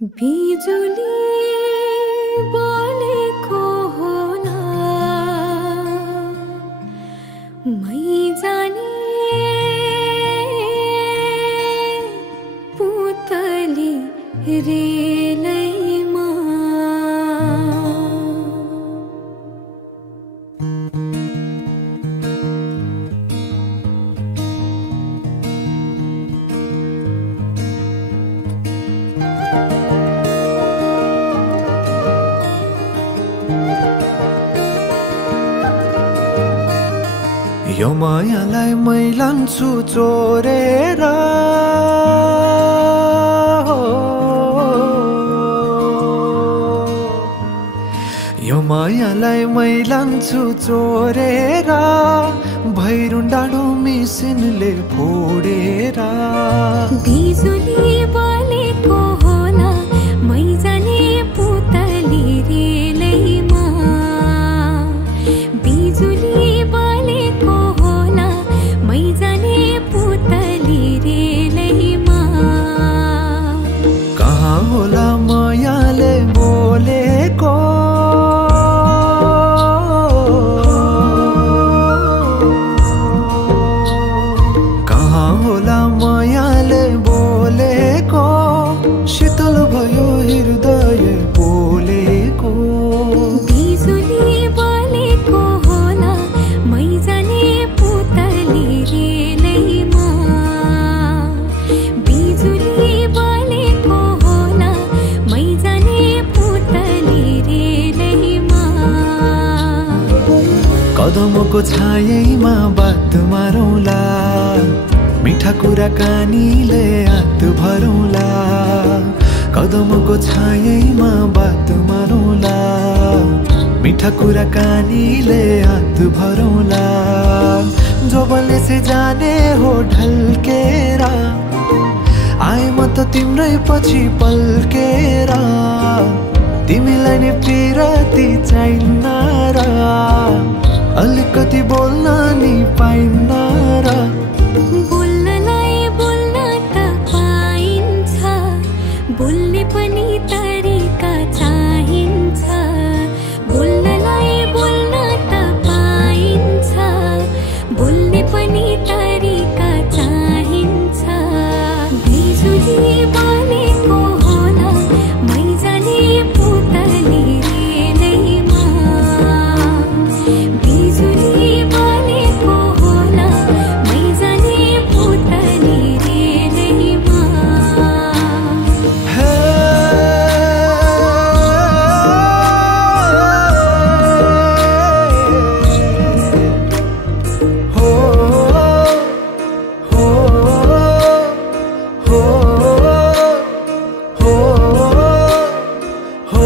बिजुली बोलेको होला मै जाने पुतली रेलैमा यो मायालाई मै लान्छु चोरेर यो मायालाई मै लान्छु चोरेर भैरुन डाँडो मिसिनले फोडेर बिजुली बोलेको होला मै जाने पुतली रेलैमा बिजुली बोलेको होला मै जाने पुतली रेलैमा कहाँ होला मायाले बोलेको कहाँ होला मायाले बोलेको शीतल भयो हृदय बोलेको बिजुली बोलेको होला मै जाने पुतली रेलैमा बिजुली बोलेको होला मै जाने पुतली रेलैमा कदमको छायैमा बात मारौँला मिठा कुराकानीले हात भरौँला कदमको छायैमा बात मारौँला मिठा कुराकानीले हात भरौँला जोबनले से जाने हो ढल्केर आए म त तिम्रै पछि पल्केर तिमीलाई नि पिरती चाहिन्न र अलिकति बोल्न नि पाइन्न र बोल्नलाई बोल्न त पाइन्छ बोल्ने पनि तरिका चाहिन्छ बोल्नलाई बोल्न त पाइन्छ बोल्ने पनि तरिका चाहिन्छ बिजुली बोलेको होला मै जाने पुतली रेलैमा बिजुली बोलेको होला मै जाने पुतली रेलैमा हो हो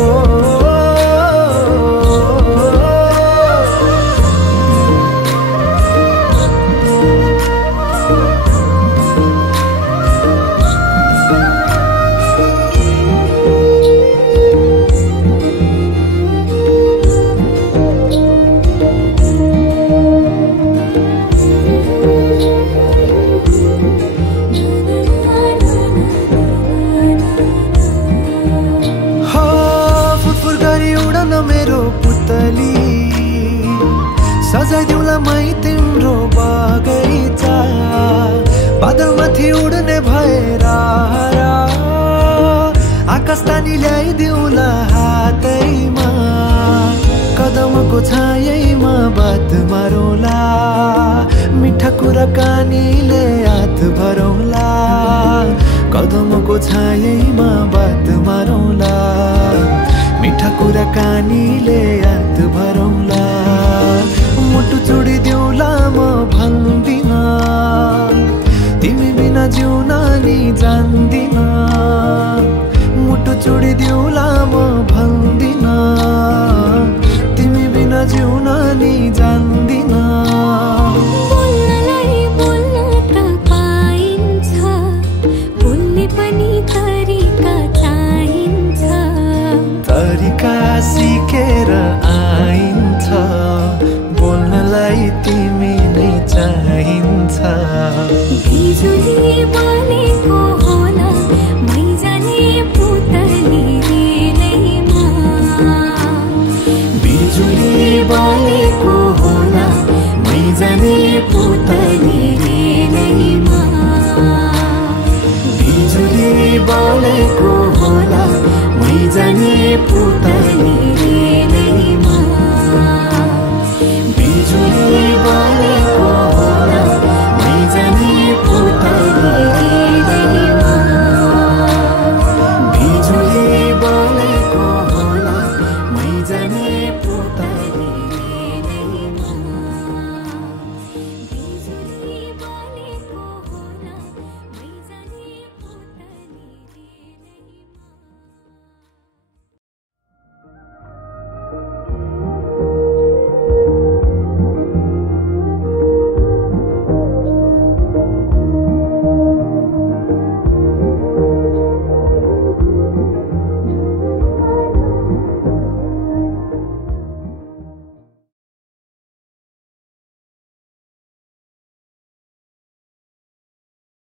हो हो फुरफुर गरी उडन मेरो पुतली सजाइदिउँला मै तिम्रो बगैँचा बादलमाथि उड्ने भएर आकाश तानी ल्याइदिउँला हातैमा कदमको छायैमा बात मारौँला मिठा कुराकानीले हात भरौँला कदमको छायैमा बात मारौँला मिठा कुराकानीले हात भरौँला मुटु छोडिदिउँला म भन्दिन तिमी बिना जिउन नि जान्दिन मुटु छोडिदिउँला म भन्दिन तिमी बिना जिउन नि जान्दिन बोल्नलाई बोल्न त पाइन्छ बोल्ने पनि तरिका चाहिन्छ तरिका सिकेर आइन्छ बोल्नलाई तिमी नै चाहिन्छ बिजुली बोलेको होला मै जाने पुतली बोलेको होला मै जाने पुता